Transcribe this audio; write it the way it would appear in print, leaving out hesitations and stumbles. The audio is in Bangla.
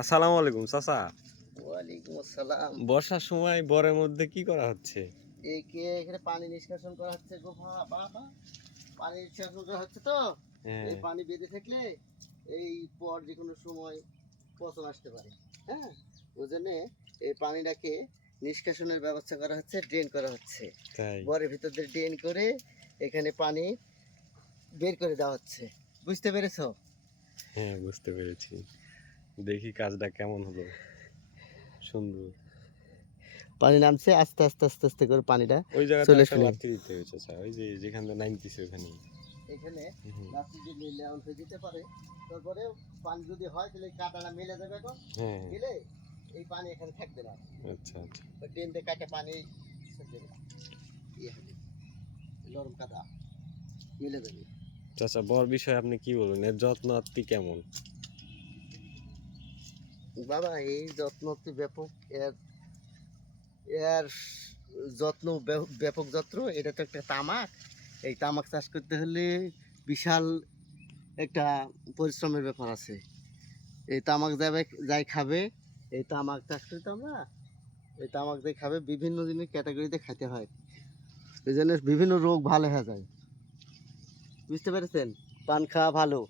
আসসালামু আলাইকুম চাচা। ওয়ালাইকুম আসসালাম। বর্ষার সময় বরের মধ্যে কি করা হচ্ছে? এখানে পানি নিষ্কাশন করা হচ্ছে গো বাবা। পানি নিষ্কাশন করা হচ্ছে তো। হ্যাঁ। এই পানি বেঁধে থাকলে এই পর যে কোনো সময় পচন আসতে পারে। হ্যাঁ, ওই জন্য এই পানিটাকে নিষ্কাশনের ব্যবস্থা করা হচ্ছে, ড্রেন করা হচ্ছে। তাই? বরের ভিতর দিয়ে ড্রেন করে এখানে পানি বের করে দেওয়া হচ্ছে। বুঝতে পেরেছো? হ্যাঁ, বুঝতে পেরেছি। দেখি কাজটা কেমন হলো। সুন্দর। পানি নামছে আস্তে আস্তে আস্তে আস্তে করে পানিটা ওই জায়গাতে চলে একটা আসলে লাথি দিতে হয়েছে স্যার, ওই যে যেখান থেকে নামতেছে ওখানেই। এখানে হুম। লাঠি দিয়ে লেয়ার হয়ে যেতে পারে। তারপরে পানি যদি হয় তাহলে এই কাঁটাটা মেলে যাবে এখন, হ্যাঁ, হ্যাঁ। গেলে এই পানি এখানে থাকবে না। আচ্ছা, আচ্ছা। ওই ট্রেন দিয়ে কাটা পানি ছেড়ে দেবে, ইয়ে হবে, নরম কাদা মিলে যাবে। চাচা, বর বিষয়ে আপনি কি বলবেন? এর যত্ন আত্তি কেমন? বাবা এই যত্ন তো ব্যাপক, এর এর যত্ন ব্যাপক যত্ন। এটা তো একটা তামাক। এই তামাক চাষ করতে হলে বিশাল একটা পরিশ্রমের ব্যাপার আছে। এই তামাক যাবে, যাই খাবে, এই তামাক চাষ করতাম না, এই তামাক যে খাবে বিভিন্ন জিনিস ক্যাটাগরিতে খাইতে হয়। এই জন্য বিভিন্ন রোগ ভালো হয়ে যায়। বুঝতে পেরেছেন? পান খাওয়া ভালো।